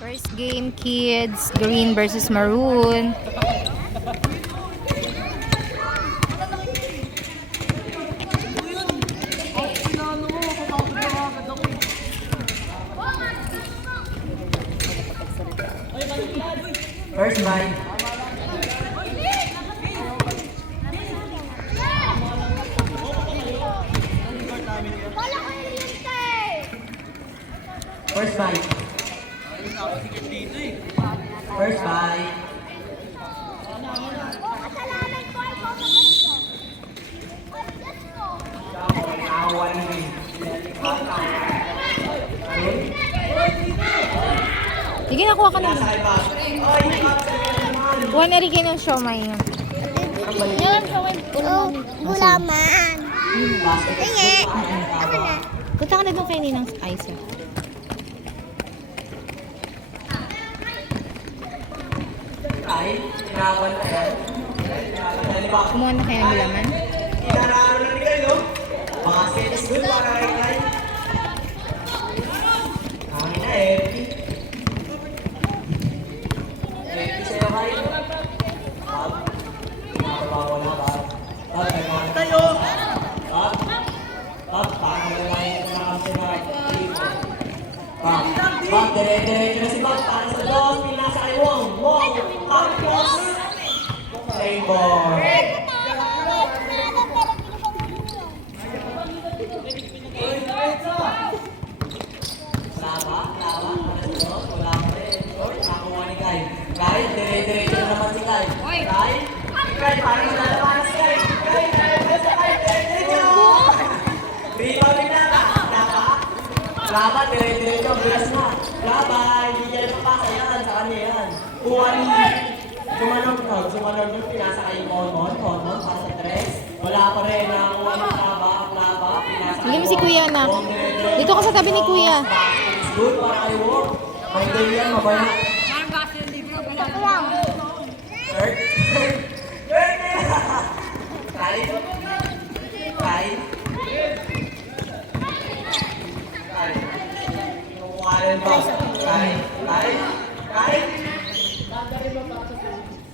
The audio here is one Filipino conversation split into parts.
First game, kids. Green versus maroon. First bite. First bite. First bite. Sige, nakuha ka na. Kuha na rin ng siomay. Yan, gulaman. Sige. Ako na. Punta ka na doon kayo ng ice. Ay, tinawan na yan. Kumuha na kayo ng gulaman. Inararo na rin kayo. Basket is good para kay Kai. Kami na Epi. Epi sa'yo Kai. Bob. Nakabawal na Bob. Bob, nagmahal tayo. Bob. Bob, parang malayo ko na kasi na dito. Bob. Bob, dire-diretso na si Bob. Para sa dos, pinasa kay Wong. Wong. Tapos. Rainbow. Kai, dire-diretso na naman si Kai. Kai, Kai, parang nalalaman si Kai. Kai, dire-diretso. Rebounding na ka. Laban, dire-diretso, bilas na. Laban, hindi niya napapasa yan. Sa kanya yan. Kuha ni Sumanod yung pinasa kayo Common, para sa tres. Wala pa rin na kuha ng laba, pinasa Sige mo si Kuya na. Dito ka sa tabi ni Kuya. Good para kayo. May day yan, mabaya. Third. Kai. Kai. Kai. Kinukuhanan ba? Kai. Kai. Kai.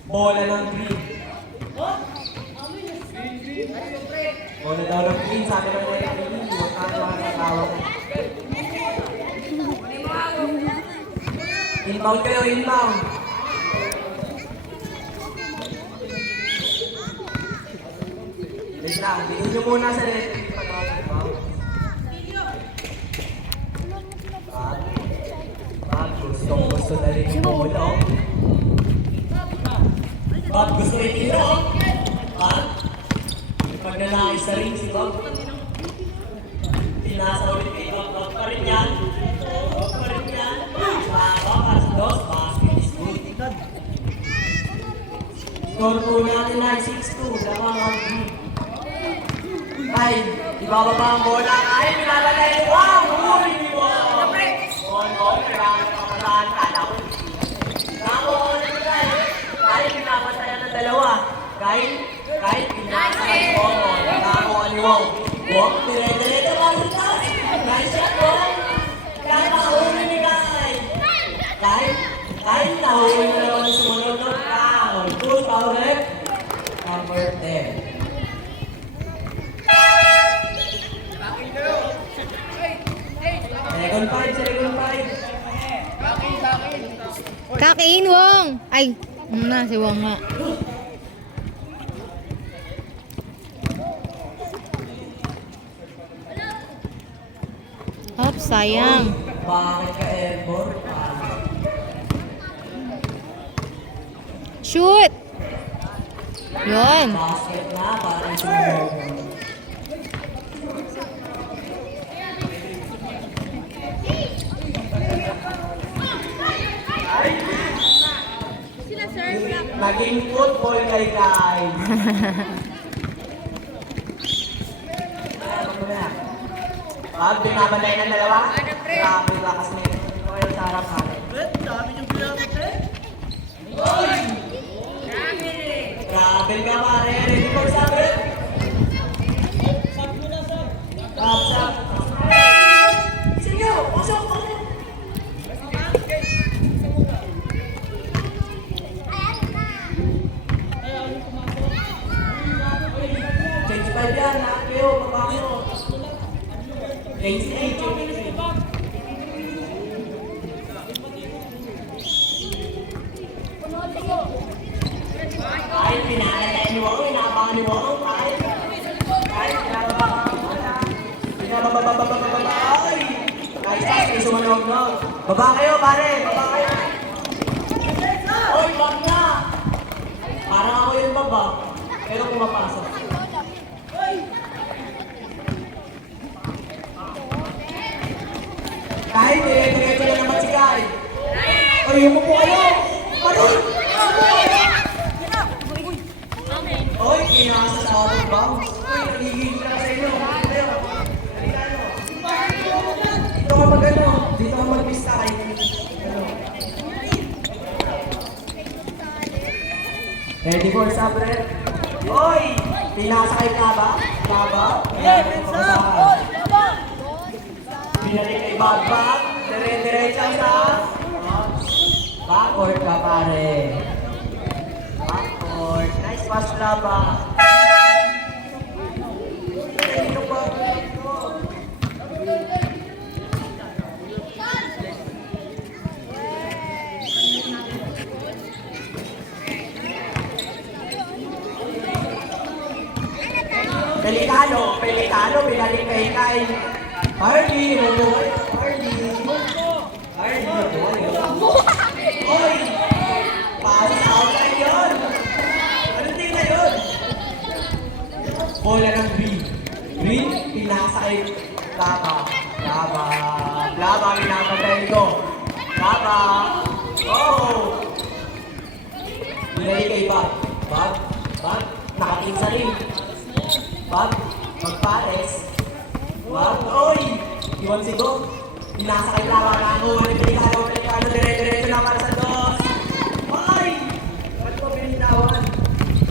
Bola ng green. Bola daw ng green. Sabi ng mga green. Huwag ka naman katawag. Inbound kayo, inbound. Wait lang, bigyan nyo muna sa red. Gusto na rin yung bola. Bob, gusto rin ito. Pag nalaki sa ring si Bob. Pinasa ulit kay Bob. Bob pa rin yan. Bob pa rin yan. Bob, para sa dos. Basket is good. Score po natin na 6-2. Lamang ang green. Ay, ibababa ang bola. Ay, pinabalay. Wow! Huli ni Bob! On, kailangan pamataan ka. Ako, kahit pinapatayan ng dalawa. Kahit pinapatayan ng Common. Ako, aliwang. Wong, dire-diretso lang sa taas. Nice shot, Wong. Kahit nakahuli ni Kai. Kahit nahuli mo naman sa sumunod ng foul. Good foul rep. Number 10. Second 5. Kakiin, Wong! Ay, si Wong nga. Hop, sayang. Bakit ka airborne? Shoot! Yun. Basket na, parang sumunod. Naging football kay Kai. Pag binabanday ng dalawa, grabe lakas na yun. Okay, sa harap natin. Dami yung ginamit eh. Grabe ka pare, ready for sabit? Sab. Sige, pasok. kayo, baba kayo. Lane 8, yung kahit pinalalayan niyo ako, inaabangan niyo ako, kahit pinabababababababay. Kahit may sumanog na. Baba kayo, pare, baba kayo. Oy, wag na. Parang ako yung baba, pero pumapasok. Kahit dire-diretso na naman si Kai. Oy, umupo kayo. Marun! Oy, kinasa sa ating bounce. Oy, nagigil ka sa inyo. Halika nyo. Dito ka mag-ano. Dito ka mag-pista kay ready for sublet? Oy! Pinasakay ka ba? Binalik kay Bagbag. Dire-diretso sa backward ka, pare. Backward. Nice pass, Laba. Dito pa. Pelikano, binalik kay Hardy, mabuhay. Hardy, mabuhay. Oy! Pass outside yun! Ano tingnan yun? Bola ng Green, pinasa kay Laba, pinapatay ko. Laba! Oh! Binalik kay Bag, nakating sa ring. Bag, magpares. Bag, oy! Iwan si Dog. Pinasa kay Laba na ako. Pelikano, dire-diretso na para sa dos. Oy! Ba't ko pinitawan?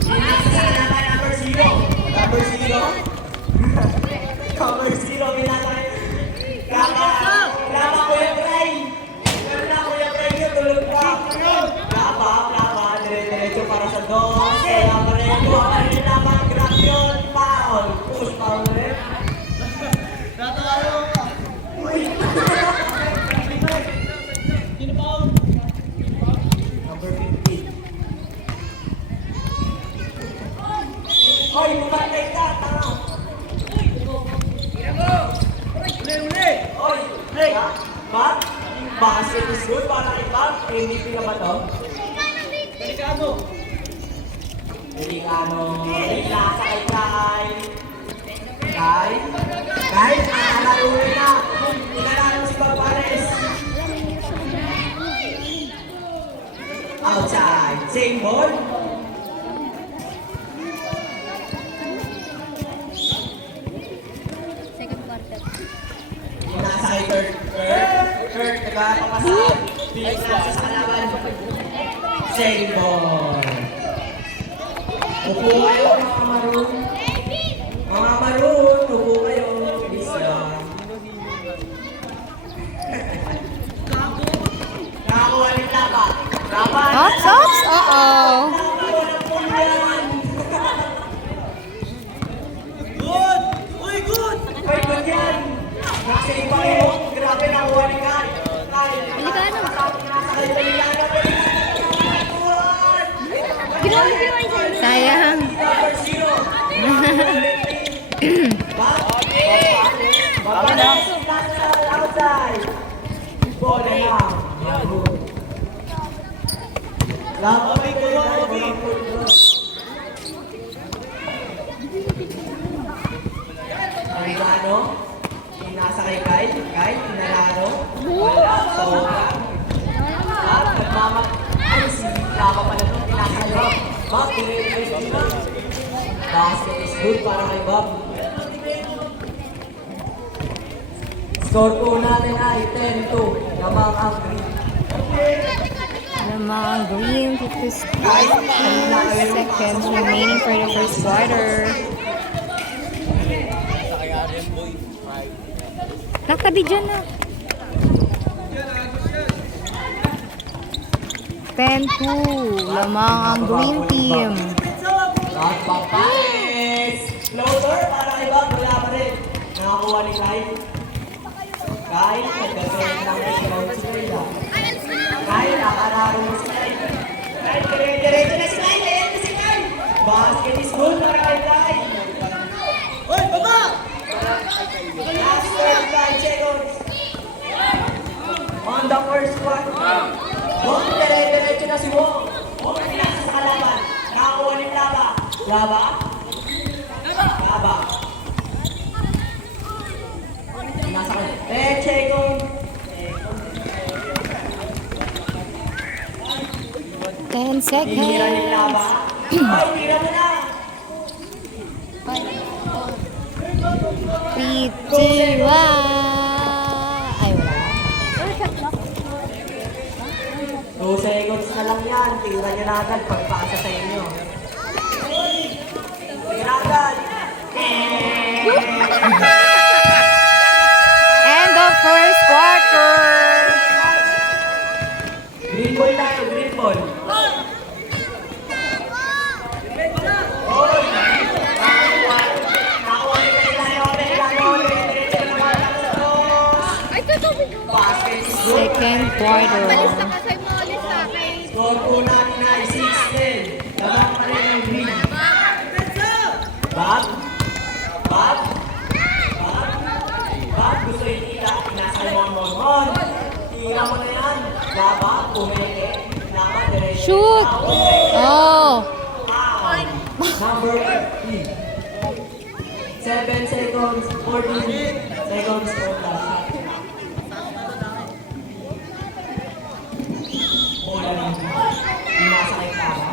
Pinasa sa Laba, number 0. Number 0? Number 0, pinasa kay Laba, Kuya Bray. Pero na, Kuya Bray, yun, tulog ka. Laba, dire-diretso para sa dos. Laba rin ako. Laba, grab yun. Foul. Push, foul rin. Number 15. Hoy, bumatay ka, tanga. Hoy, Bag, basket is good para kay Bag. MVP na ba to? Pelikano, pinasa kay Kai, nakalaruin na. Pinalaro si Bagpares. Outside, same ball. Second quarter. Pinasa kay Kurt, nagpapasal. Pinasa sa kalaban. Same ball. Upo kayo, mga maroon. Mga maroon, upo kayo. Bisa. Nakakuha rin Laba. Ops! Uh-oh. Good! Uy, good! Uy, good yan! Nakasave pa kayo. Grabe, nakuha ni Kai. Pelikano. Nakasakay Pelikano. Ginawa ko yung isa. Sayang. Number 0. Outside. Bola lang. Laban ko yung Pelikano. Pinasa kay Kai, pinalaro. Wala, sobra. At nagmamak. Ay, si Laba pala ito. Pinasa kay Bob. Bob, dire-diretso na. Basket is good para kay Bob. Score po natin ay 10-2. Lamang ang green. Lamang Green, 56 seconds remaining for the first quarter. Nakabidyo na. 10-2. Lamang ang Green Team. At Papares! Floater para kay Bob. Wala nakakuha ni Kyle. Kyle, nagkakaroon ng rebound si Kyle. Kyle, nakararo mo si Kyle. Kyle, dire-diretso na si Kyle. Ayan na si Kyle. Basket is good para kay Kyle. Hoy, baba! Last 35 seconds. On the first quarter. Wong, dire-diretso na si Wong. Wong, pinasa sa kalaban. Nakakuha ni Laba. Laba? Laba. Nasa kanya. 10 seconds. 10 Hinira ni Laba. seconds. Ay, hira mo na. Pretty Ay, wala. 2 seconds na lang yan. Tira niya na agad pagpasa sa inyo. Tira agad. End of first quarter. Green ball tayo, green ball. Second quarter. Score po natin ay 6-10. Lamang pa rin ang green. Bob? Bob? Bob? Bob, gusto yung tira. Pinasal mo ang mon. Tira mo na yan. Laba, pumeke. Laba, diretso. Shoot! Oh! Number 3. 7 seconds, 14 seconds for the shot. Bola lang. Pinasa kay Kara.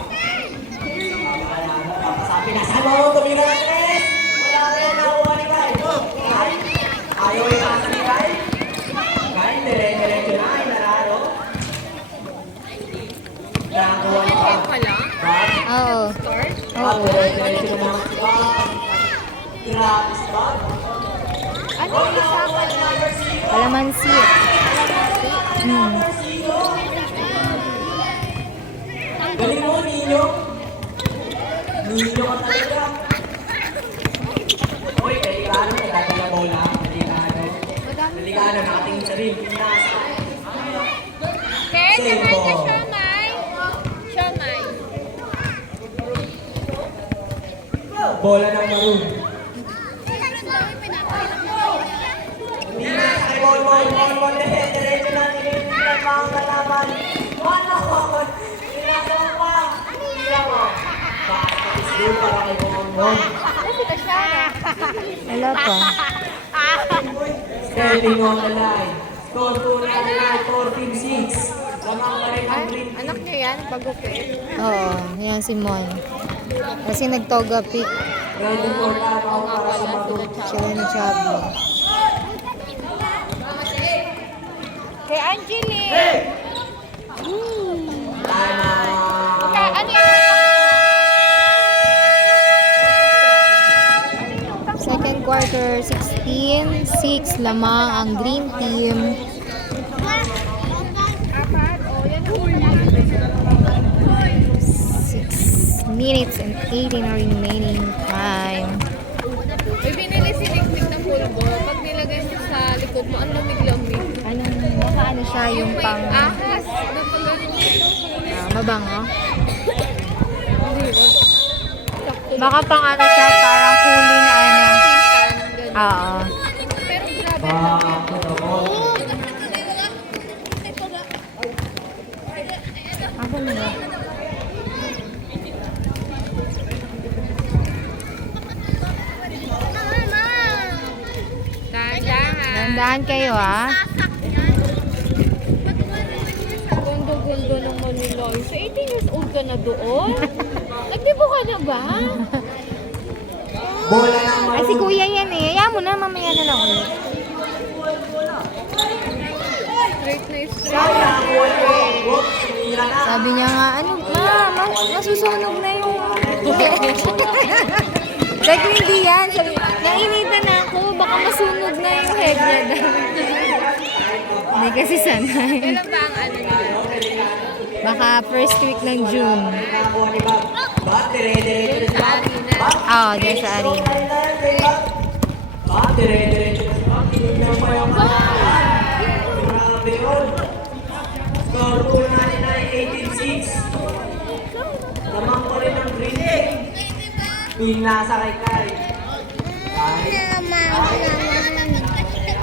Sabi na, saan mo tumira ng 3? Wala rin nakuha ni Kai. Kai? Ayaw ipasa ni Kai? Kai, dire-diretso na, inararo. Nakakuha ni Kai. Oo. Bob, dire-diretso na naman si Bob. Grabe si Bob. Ano yung isa ka na? Kalamansi. Galing mo, Ninyo. Ninyo ka talaga. Uy, delikado. Nagdadala bola. Delikado. Delikado. Nakatingin sa rin. Pinasa. Kaya Save naman ball. niya siomay. Siomay. Bola ng maroon. Ay, ball. Diretso na. Tinitilan pa ang kalaban. One. Tinagawa pa. Tira mo. Basket is good para kay Bongbong. Ano kita siya? Wala pa. Standing on the line. Score po natin ay 14-6. Lamang pa rin ang green. Anak niya yan, pagupit. Oo, yan si Mon. Kasi nagtoga pick Ready for timeout para sa maroon. sila ni Chubby. Kay Angeli. Timeout. Kay ano yan? Second quarter, 16-6 lamang ang Green Team. Apat. O, yan ang 6 minutes and 18 remaining time. May binili si Nick ng pulbo. Pag nilagay mo sa likod mo, ang lamig-lamig. Anong, ano siya yung May pang ahas. Napagaling ito. mabango? Hindi. Sakto. Baka pang ano siya, parang huli na ano. Ganun. Oo. Pero grabe. Back to the ball. Ako nila. Dahan-dahan. Tandaan kayo Gondo-gondo ng Manila. So, 18 years old ka na doon? Nagdibo ka na ba? Bola ng Ay, si maroon. kuya yan eh. Ayaw mo na, mamaya na lang ulit. Straight na straight. Sayang, whoop, sinira na. Sabi niya nga, ano, masusunog na yung... Like, hindi yan. Sabi, nainitan na ako, baka masunog na yung head niya daw. Hindi kasi sanay. Kailan ba ang ano nila? Baka first week ng June. Nakakuha ni Bob. Bob, dire-diretso na si Bob. Arena. Bob, Oo, dyan sa arena. Bob, dire-diretso Susunod pa yung kalaban. Grabe yun. Score 299, 18-6. Lamang ko rin ang green team. Pinasa kay Kai.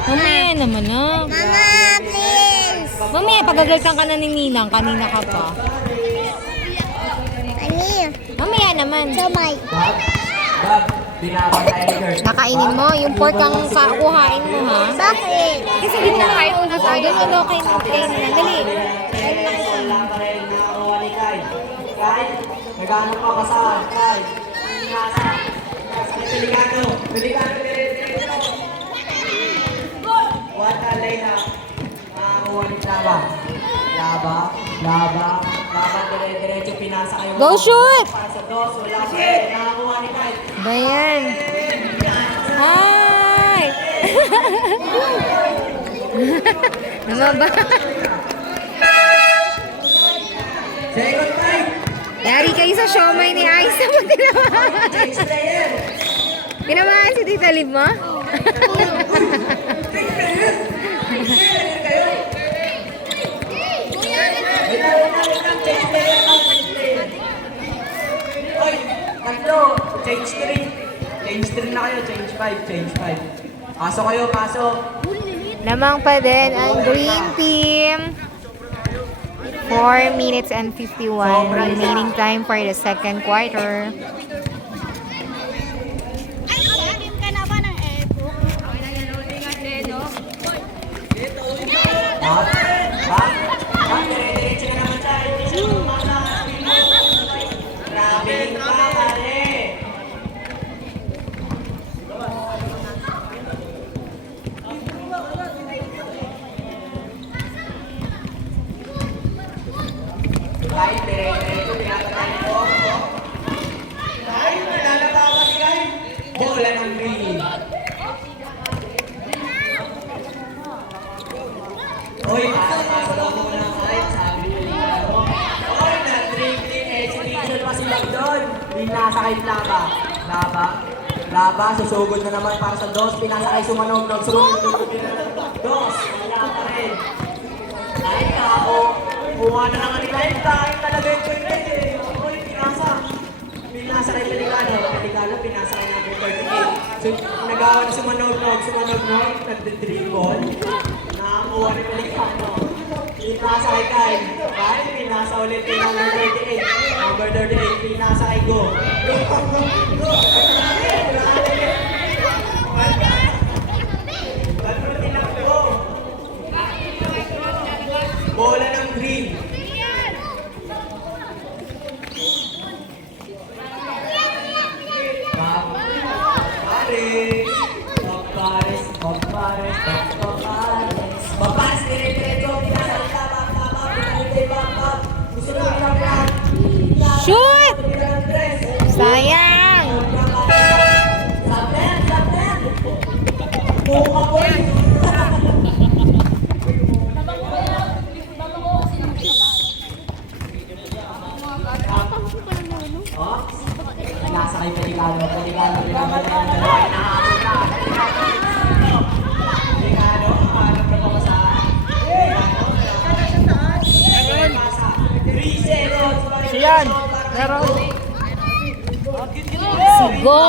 Mamaya naman na. Mama, please. Mamaya, pagagalitan ka na ni Ninang. Kanina ka pa. Ani? Mamaya naman. Samay. Bob, binabang Tiger. Nakainin mo. Yung pork ang kuhain mo, ha? Bakit? Kasi di mo kain una tayo. Doon ano kayo na. Dali. Lang pa rin nakakuha ni Kai. Kai, nagano pa ka saan? Kai, pinasa. Delikado. Delikado. What a line-up. Nakakuha ni Laba. Laba. Dire-diretso pinasa kayo. Go shoot! Para sa dos. Wala pa rin. Nakakuha ni Kai. Bayan. Hi! Naman ba? Second time. Yari kayo sa siomay ni Aiza mo tinamaan. Change player. Tinamaan si Tita Liv mo? Change player. Oy, tatlo. Change 3. Change 3 na kayo. Change 5. Pasok kayo, pasok. Lamang pa din ang green team. 4 minutes and 51 remaining time for the second quarter. Ay, salim ka na ba ng ego? Dire-diretso na naman tayo. Hindi siya lumasa. Grabe yung pare. Kahit dire-diretso, pinapatay ko. Kahit nalalabawa si Kai. Bola ng green. Oy, pasok daw mo ng kahit sabi ni Lalo. Oy, na-tripping exhibition pa sila doon. Pinasakay Laba, susugod na naman para sa dos. Pinasakay sumanog. Sumanog. Dos, wala pa rin. Kahit ako, buha na naman nila yung kahit talaga yung pwede. Oy, pinasakay Pelicano, pinasakay natin 38. So, nagawa na sumanog. Nagdidribble. Nakakuha ni Pelicano. Pinasa kay Kai. Kai, pinasa ulit kay number 38. Number 38, pinasa kay Go. Bola ng green. Papares, dire-diretso, pinasalita, gusto na lang. Shoot! Sayang! Sabten! Buka po eh! Nasa kay Pelicano, pinamata ng dalawa, inahabol na. Pelicano, hanap na po sa Siyan! Meron! Sigo!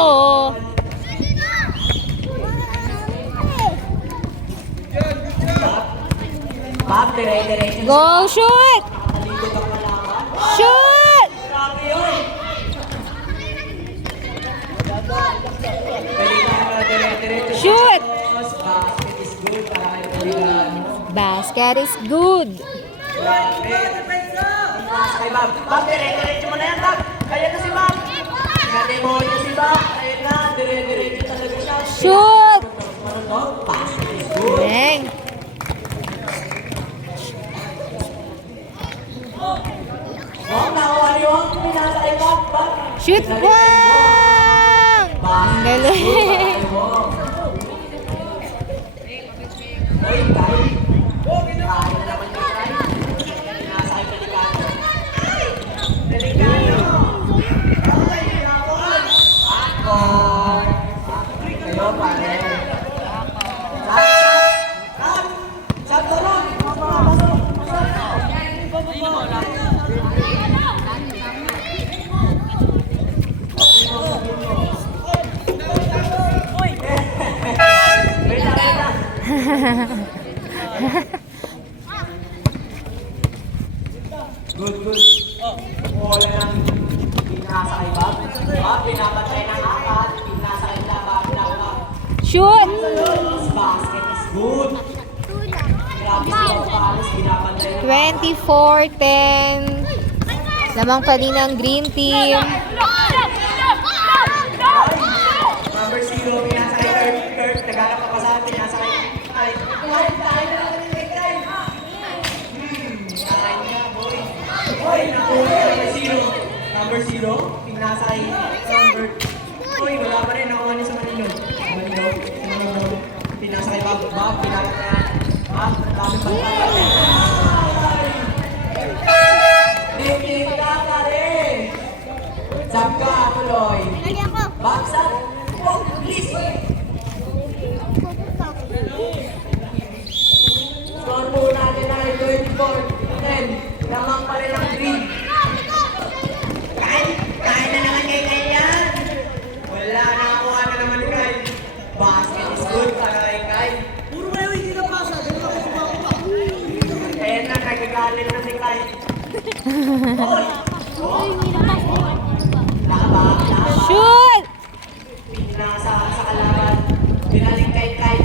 Bob, dire-diretso. Go shoot! Talikod ang malaman. Shoot! Grabe yun! Pelicano, dire-diretso. Shoot! Basket is good para kay Pelicano. Basket is good. Grabe. Pinasa kay Bob. Bob, dire-diretso mo na yan, Bob. Kaya na si Bob. Nademonya si Bob. Ayun na, dire-diretso talaga siya. Shoot! Ano to? Basket is good. Dang. Oh, nakuha ni Wong. Pinasa kay Bob. Bob. Shoot Wang! Ang galing. Ay, Kai. Kaya na naman yung Kai. Pinasa kay Pelicano. Pelicano! Ay, nakuha! Ako! Kayo, pare. Good, good. Wala nang pinasakay ba? Pinapatay ng akat, pinasakay laban. Shoot! This basket is good. Grabe si Papalos, pinapatay ng 24-10. Lamang pa din ang green team. number 0, pinasakay Kurt. Naghanap pa sa atin, pinasakay. Ay, tayo na lang ng time. Tayo niya, boy. Boy, nakuha number 0. Number 0, pinasakay number. Boy, wala pa rin. Nakuha niya sa Manilo. Pinasakay Bob. Bob, pinasakay. Bob, dami pa Dikit ka pa rin. Sab ka, tuloy. Lagyan ko. Baksak. Oh, please. Score po natin ay 24-10. Lamang pa rin ang green. Kain na naman kay Kyan. Wala na ako na naman kay. Basket is good para kay Kay. Puro kayo hindi na pasa. Ayan na, nagagalit na si Kay. Oy! Laba. Shoot! Pinasa sa kalaban. Binaling kay Kay.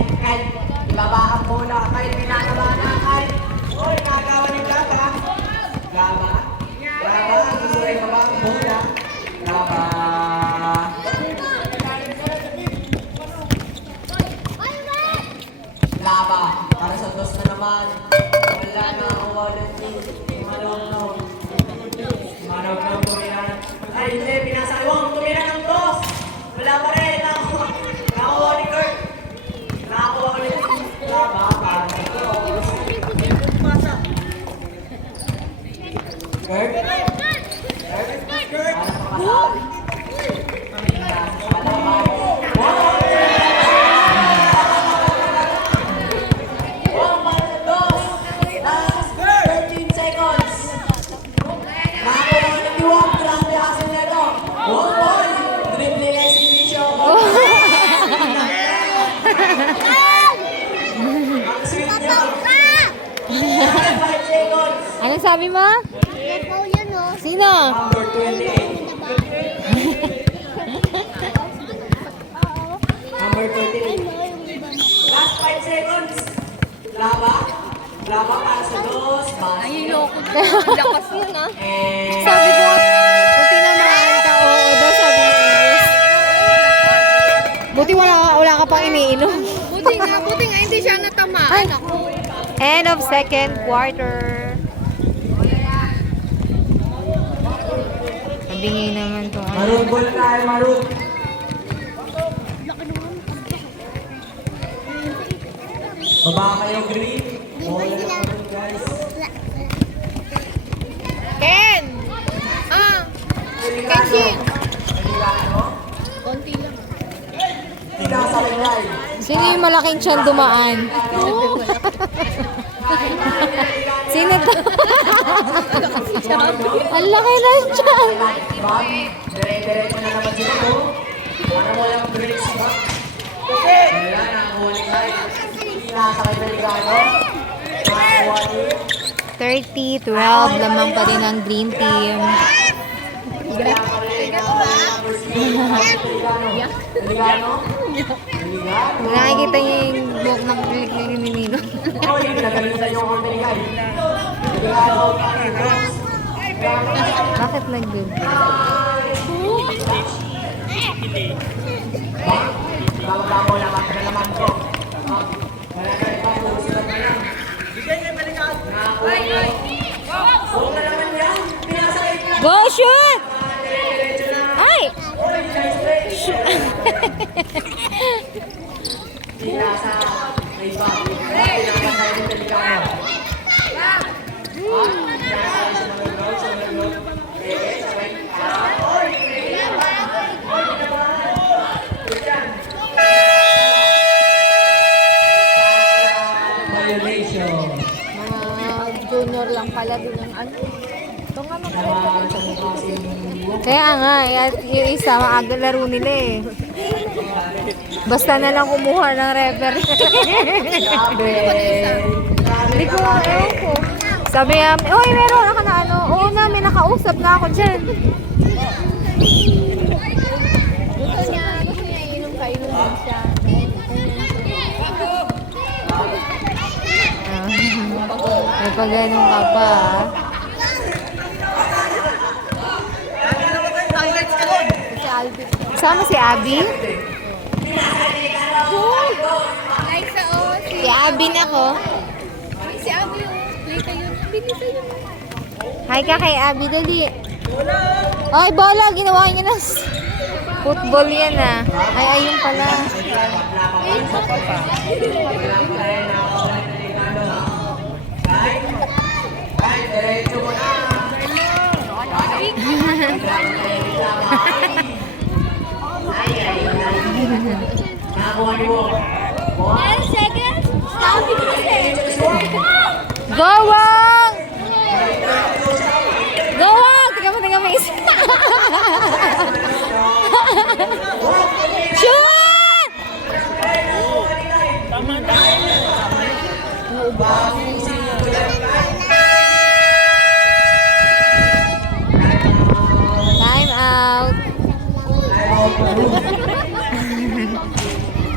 Ibabaan muna. Kay, pinanaba na Kay. Oy, nagawa yung laba. Laba. Gusto rin baba ang bola. Laba. Laba. Para sa dos na naman. Wala na ang wallet ni Manong. Manong tumira. Ay, hindi. Pinasawang tumira ng dos. Wala pa rin. Nakakuha ni Kurt. Nakakuha ulit. Laba. Para sa dos. Kurt? Kurt? Para sa pasal. Pinasa sa kalaban. Last 13 seconds. Nakakuha ni Diwang. Grabe hasil na ito. One boy. Dribbling exhibition. Ang sweet niya. 5 seconds. Anong sabi mo? Ikaw yun, oh. Sino? Number 28. Number 28. Last 5 seconds. Laba. Laba para sa dos. Basket. Lakas yun ah. And... Sabi ko, kung tinamaan ka, oo daw sabi ni Iris. Buti wala ka pang iniinom. Buti nga hindi siya natamaan ako. End of second quarter. Nabingay naman to. Marun ball tayo, Marun. Baba kayo, green. Bola na naman, guys. Ken! Kenshin! Delikado. Konti lang. Tinasakay. Sino yung malaking tiyan dumaan? Sino to? Ang laki ng tiyan. Bob, dire-diretso na naman sila, no? Para walang breaks, ba? Wala na, huling line. Tinasakay delikado. Nakakuha ni 30-12 lamang pa din ang green team. Delikado. Nakikita niyo yung buhok ng kilik ni Nino. Oh, yung nagalitan yung company guy. Delikado. Bakit nag-good? Bababa mo lang at naman ko. Wala na rin pa, susunod na lang. Nakakuha. Oo na naman yan. Pinasakay ko. Go shoot! Diretso na. Ay! Oy, nice play. Pinasa. May bag. Pinapatay ng delikado. Pinasakay sa mga goals, sa mga goals. Sakay. Oy! Oy, pinabahan. Christian. Violation. Mga junior lang pala din ang ano. Ito nga Naman sa mukha si Kaya nga, at yung isa, maaga laro nila eh. Basta na lang kumuha ng referee. Hindi ko, ewan ko. Sabi niya, uy, meron ako na ano. Oo na, may nakausap na ako dyan. Gusto niya inom ka, inom din siya. May pag ganun ka pa. Si Alvin. Kasama si Abby? Liza, oh. Si Abby na ko. Si Abby, oh. Play kayo. Bilis sa'yo. Hi ka kay Abby, dali. Ay, bola. Ginawa niya na. Football yan ah. Ay, ayun pala. Diretso mo na. Nakakuha niyo mo. 10 seconds. Stop it kasi. Gawang! Gawang! Tingnan mo isa. Shoot! Time out.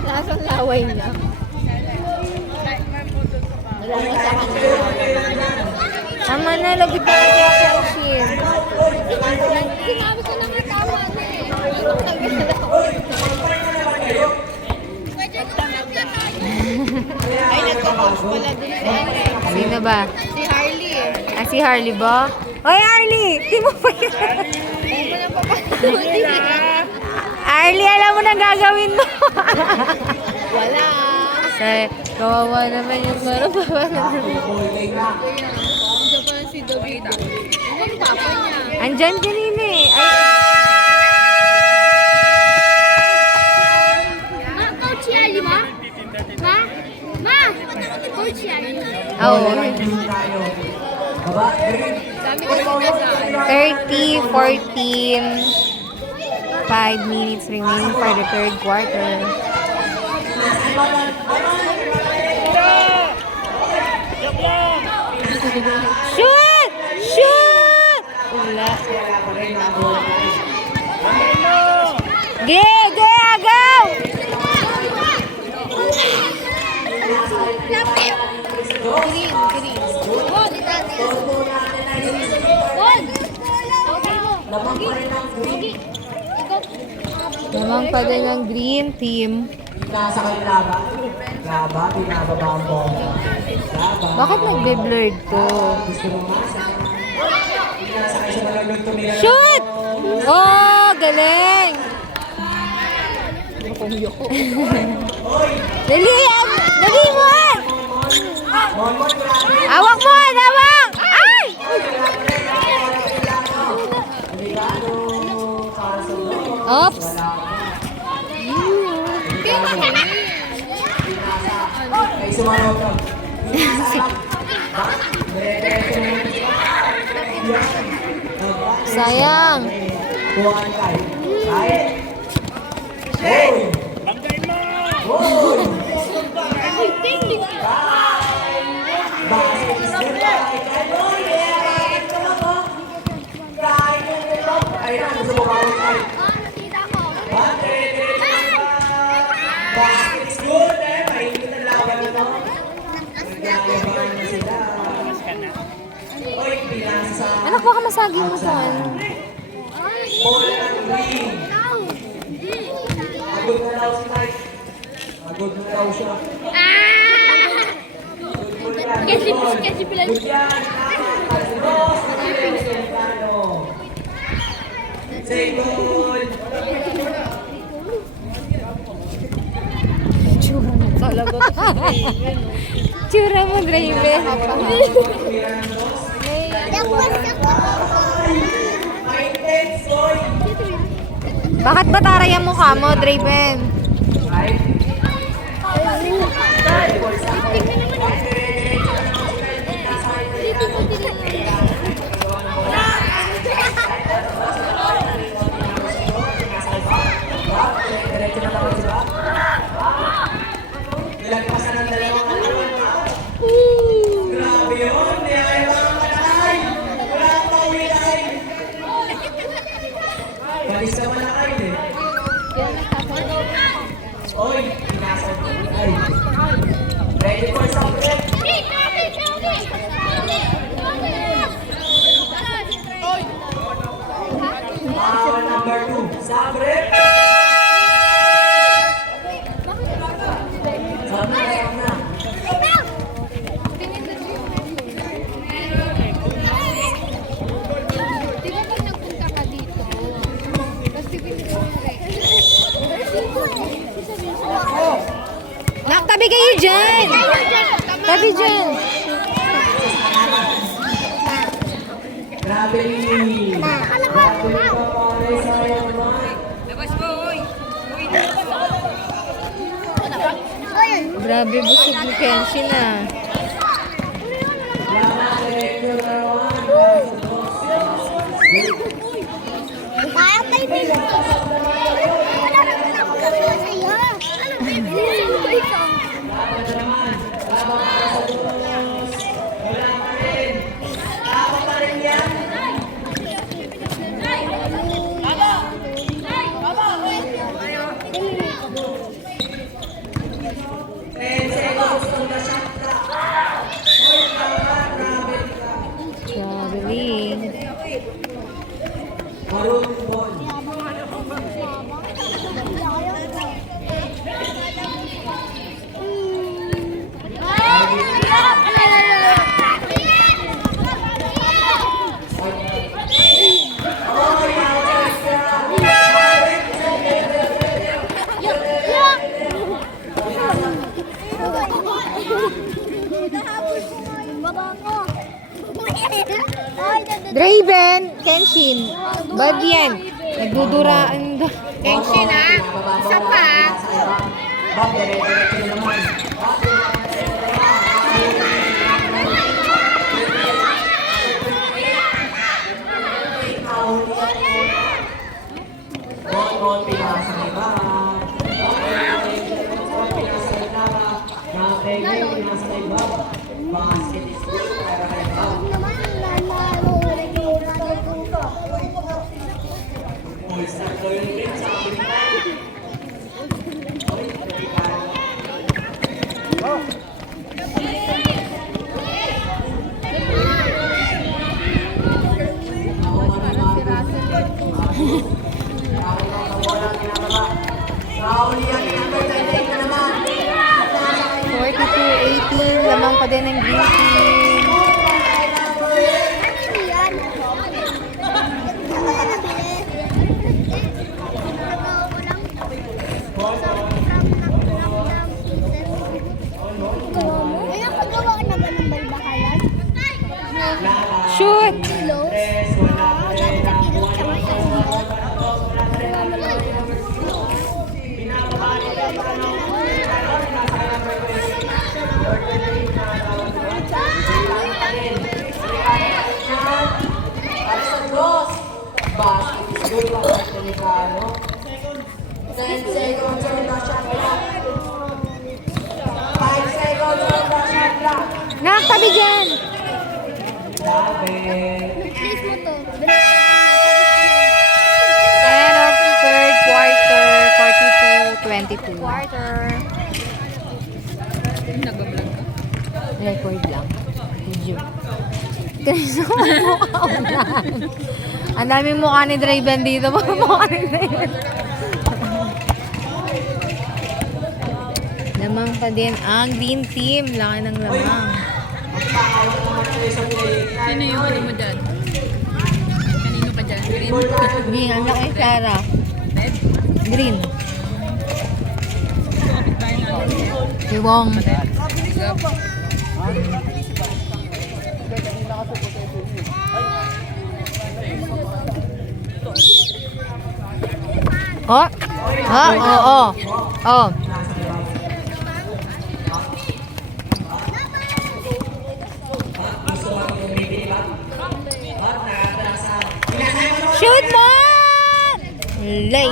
Lasang laway niya. Tama na, labit na natin ako ng shield. Sinabi ko lang na tama na eh. Ay, nagka-coach pala din si ano eh. Sino ba? Si Harley eh. Ah, si Harley ba? Hoy, Harley! Di mo pa yun. Hindi mo na papanood. Harley, alam mo na gagawin mo. Wala. Sorry, kawawa naman yung marabawan. Holding na. Diyan pa si David. Ano yung papa niya? Andyan kanina eh. Ay, Ma, coach si Ali, ma? Ma? Ma? Coach si Ali. oh, Tayo. Baba, green. Dami ko sinasabi. 30, 14. 5 minutes remaining for the third quarter. Shoot! Shoot! Wala. Ge! Ge! Agaw! Green, green. Namang pa din ang green team. Nasa kanila ba? Laba, binababa ang bola. Laba. Bakit nagbe-blurred to? Gusto mo masa? Nasa kayo sa malagang tumira. Shoot! Oh, galing! Dali! Dali mo! Monmon, grabe. Awak mo! Awak! Ay! Delikado. Para sa loob. Oops! Ay, sumayaw ka. Sayang! Buwan tayo. Ay! Hoy! Hoy! Basket is good. Hoy! Kahit ka lang ba? Kahit ka lang ba? Ay, gusto mo bawal tayo. Basket is good eh. Mainit ang laban na to. Nagkakabahan na sila. Hoy, pinasa. Anak, baka masagi mo sa ano. Bola ng green. Agod na daw si Mike. Agod na daw siya. Sketchy pala. Good yan. Ross, say goal. Talaga ko si Draven. Tsura mo, Draven. Intense goal. Bakit ba taray ang mukha mo, Draven? Diretso na naman sila. tabi kayo dyan. Tabi dyan. Grabe rin. Grabe, busog ni Kenshin ah. Kaya pa yung baby. Wala na ako sa'yo. Bilisan ko ito. Traveling. Draven, Kenshin. Bad yan. Nagduduraan daw. Kenshin ah. Isa pa. Bak, dire-diretso na naman. Ron, pinasa ni Ba. Pinasa ni Tara. Pinasa ni Ba. Basket is good para kay Ba. All-star ko yung rin sa Pilipinas. Raul yan, number 38 na naman. 42-18. Lamang pa din ng green team. Shoot! Basket is good para sa Dominicano. 10 seconds on the shot clock. 5 seconds on the shot clock. Nakaktabi dyan! Grabe. End of third quarter. 42-22. Quarter. Nag-vlog ka. Record lang. Video. Kasi mukha ulan. Ang daming mukha ni Draven dito. Mukha ni Draven. Lamang pa din ang green team. Laki ng lamang. Sino yung ano mo dyan? Kanino ka dyan? Green? Green. Ang laki, Sarah. Red? Green. Kapit tayo namin. Iwong. Oh. Oh, oh, oh. Oh. Shoot mo! Lay.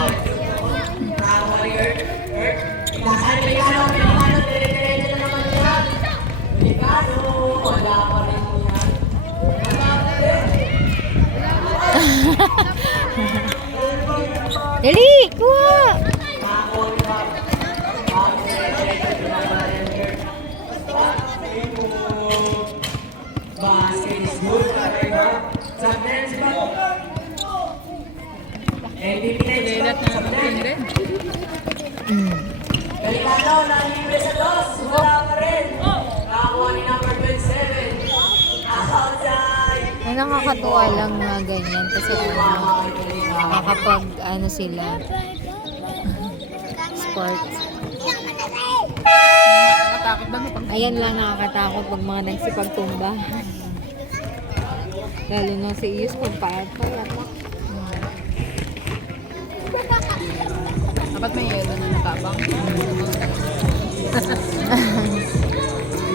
Dali, kuha! Basket is good para kay Ba. Sa dance ba? MVP na yung Lelat na natin rin. Delikado na libre sa dos. Wala pa rin. Nakakuha ni number 27. Outside. Na nakakatuwa lang na ganyan kasi nakakapag ano sila sports. Ayan lang nakakatakot pag mga nagsipagtumba. Lalo na si Iyus kung payat-payat. Dapat may yelo na nakabang.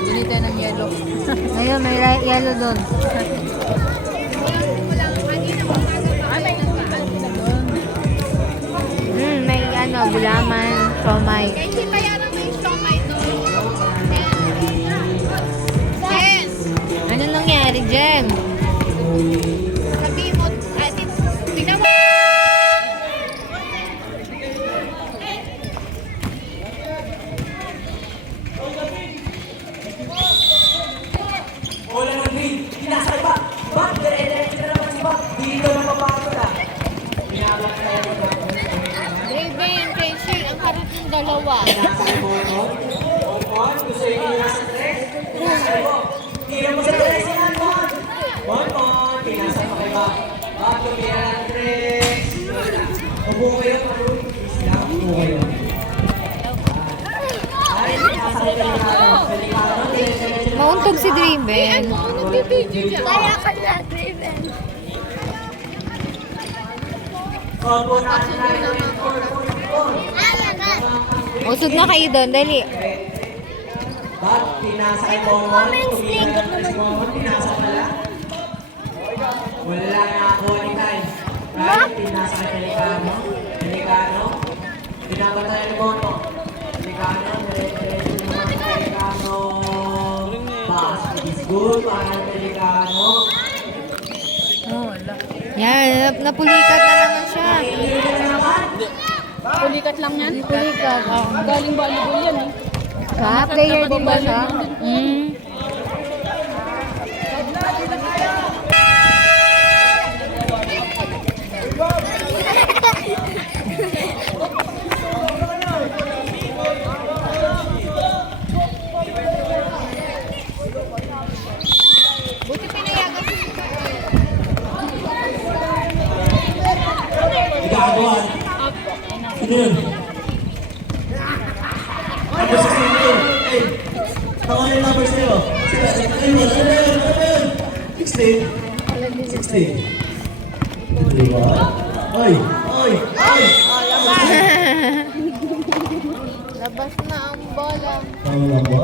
Hindi tayo ng yelo. Ayun, may yellow doon. May gulaman, somay. Kasi kaya na may siomay doon. Jen! Ano nangyari, Jem? Sabihin mo, tingnan mo. Bola ng green. Pinasa iba. Back. Dire-diretso na naman si Back. Dito na mapapagod ah. Pinabak na yan. Raven, Tracy, ang harap ng dalawa. Pinasa kay Bonbon. Bonbon. Gusto yung pinasa tres. Pinasa kay Bonbon. Tira mo sa tres. Yan, Bonbon. Bonbon. Pinasa pa kay Back. Back. Tumira ng tres. Upo kayo. Islam. Upo kayo. Ay, pinasa kay Pelicano. Pelicano. Dire-diretso na. Mauntog si Draven. Nagbibideo siya. Kaya ka na, Draven. Bonbon na natin. Kaya ka. Usod na kayo doon, dali. Ba't pinasa kay Bonbon? Tumira si Bonbon, pinasa pala. Wala na ako ni time. Right? Pinasa kay Pelicano. Pelicano. Pinabatayan ni Bonbon. Pelicano. Dire-diretso naman kay Pelicano. Pass is good. Para Pelicano. Yan, napulikat na naman siya. Pulikat lang yan. Pulikat. Galing volleyball yan eh. Ha? Player din ba siya? Buti pinayagan si Igagawan. Sino yun? Number 16 yun. Hey, tawa yung number sa'yo. Sila, ano yun? 16. 16. Diba? Oy! Oy! Oy! labas na ang bola. Tama lang ba?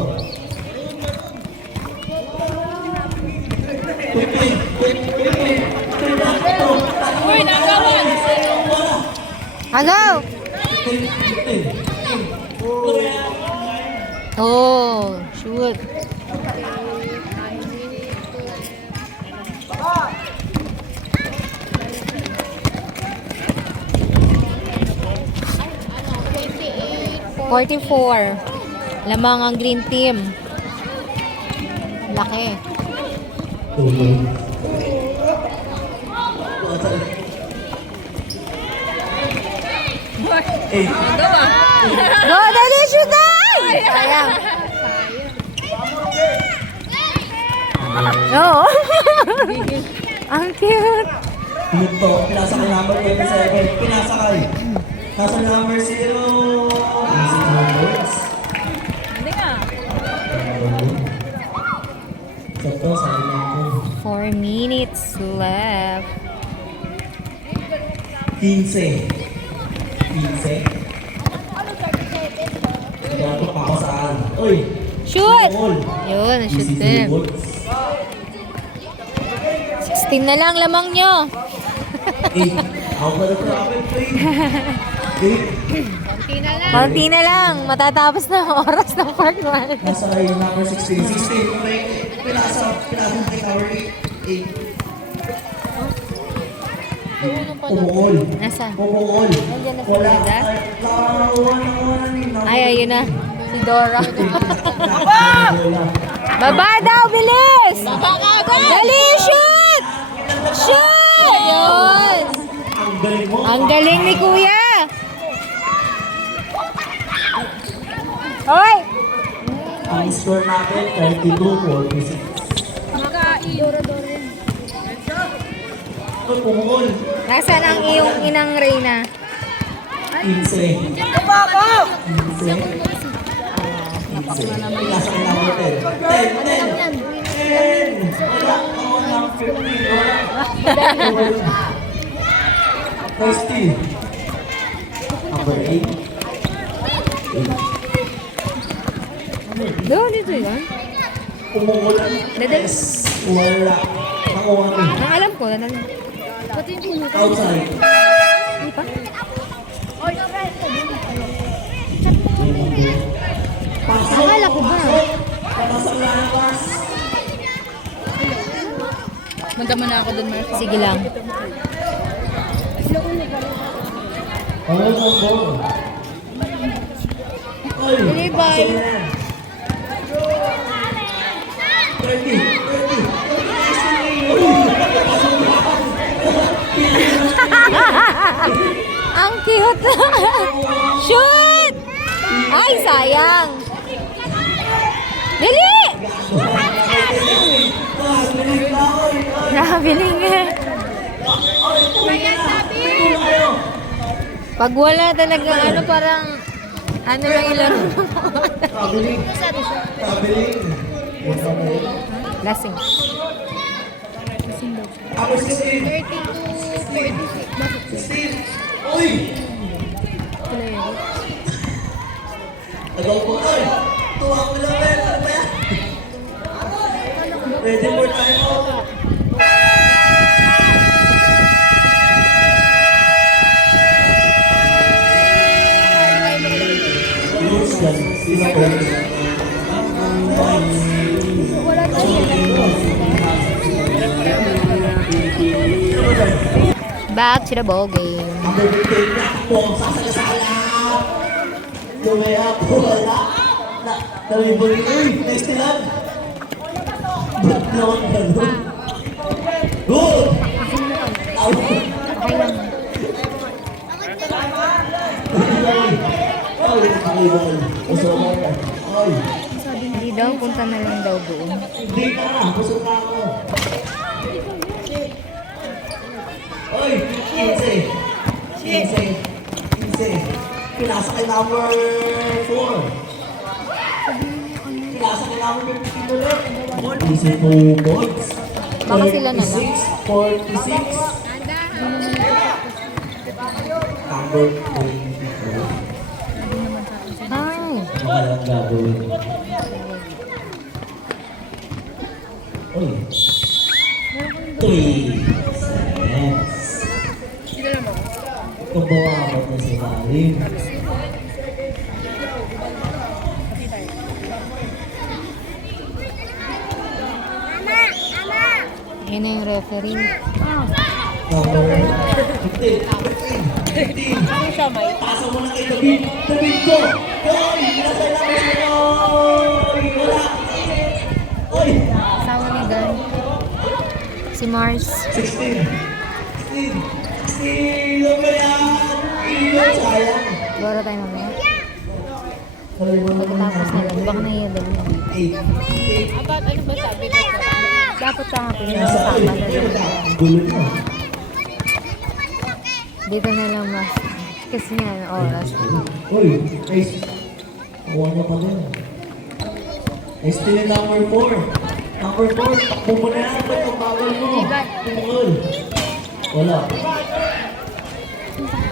Uy, nagawan! Ano? Oh, shoot. Ano, 28. 44. Lamang ang green team. Laki. Go, dali, shoot na! Sayang. Oo. Ang cute. Pinto, pinasa kay number 27. Pinasa kay. Nasa number 0. Easy numbers. Hindi nga. Sakto, sabi lang ko. 4 minutes left. 15. 15. Dapat pa ako saan? Uy! Shoot! Goal! Yun, shoot Easy them. goal. 16 na lang lamang nyo. 8. Ako ba na profit, please? 8. Konti na lang. Konti na lang. Matatapos na ang oras ng part 1. Nasa ay number 16. 16. Okay. Pinasa kay tower 8. Umuol. Nasaan? Umuol. Nandiyan na si Wala. Brenda? Ay, Ay, ayun na. Si Dora. Wala. Baba daw, bilis! Dali, shoot! Shoot! Yun! Ang galing mo. Ang galing ni Kuya! Hoy! Ang score natin, 32-46. Ay, pumukol. Nasaan ang iyong inang Reyna? 15. 15. 15. Nasa ka number 10. 10. Wala. Ako ng 15. Wala. First team. Number 8. Doon, dito yan. Umuulan. Nadal. Wala. Nakuha ko. Ang alam ko, nadal. Pati yung puno ka. Outside. Hindi pa? Pasok. Akala ko ba? Pasok na ang pass. Manda mo na ako dun, Mark. Sige lang. Ano ang ball? Oy, Bye-bye. pasok na yan. 30. Ang cute! Shoot! Ay, sayang! Dali! Nabiling eh. Pag wala talaga, ano parang, ano lang ilaro ng Kabiling. lasing. Ako 16. 16. Uy! Tagaw po. Ay! Tuwa ko lang rin. Ano ba yan? Ready for time out. Lose yan. Sino po? Back to the ball game. Ang bibigay na po sa sasalasala. Lumaya po wala. Nawibuli. Uy! Nice nilan. Ba't naman ganun? Good! Okay lang. Ay, nakibay. Usawa ka. Ay, Hindi daw, punta na lang daw doon. hindi ka na. Busog na ako. Oy, 15. 15. Pinasa kay number 4. Pinasa kay number 15 ulit. Easy po, boys. Baka sila na lang. 46. Number 24. Ay, Ano ka lang gagawin? Uy. 3 seconds. Kung bumabot na si Marim. yun na yung referee. Number 15. 15. Pasa mo na kay David. David ko! Uy! Nasa namin siya! Uy! Wala! Uy! Asawa ni Dan. Si Mars. 16. 16. 16. Ano ba yan? Iyo! Sayang. Goro tayo mamaya. Pagkatapos Pagkatapos na lang. Baka nahiya daw. 8. About ano ba sabi ko? Dapat pa nga Nasa pinasama na ulit. lang. Ang gulo mo. Dito na lang mas. Kasi nga, oras. Uy, nice. Kuha niya pa din. Nice din yung number 4. Number 4, takbo mo na yan. Ba't ang bagal mo? Tungkol. Wala.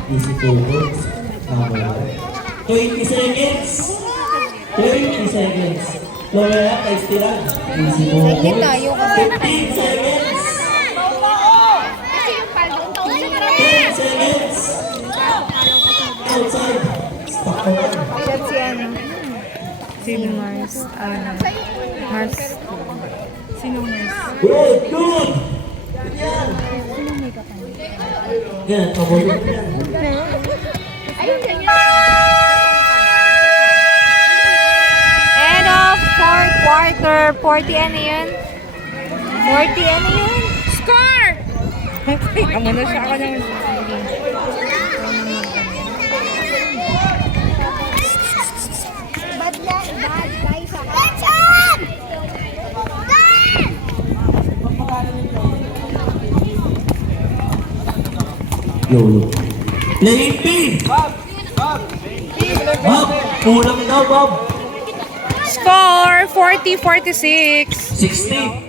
Easy focus. Number 1. 20 seconds. 20 seconds. Lumaya, nice tiran. Easy focus. Saglit tayo kasi. 15 seconds. 10 seconds. Outside. Stop ko lang. Shot si ano? Si Mars. Ano? Mars. Sino Mars? Good, good! Yan! Yan, pabulong yan. End of fourth quarter. 40 ano yun? 40 ano yun? Score! Amo na siya ako ng... Bad guys. Attention! YOLO. Playing P! Bob! Kulang daw, Bob! Score 40-46. 60.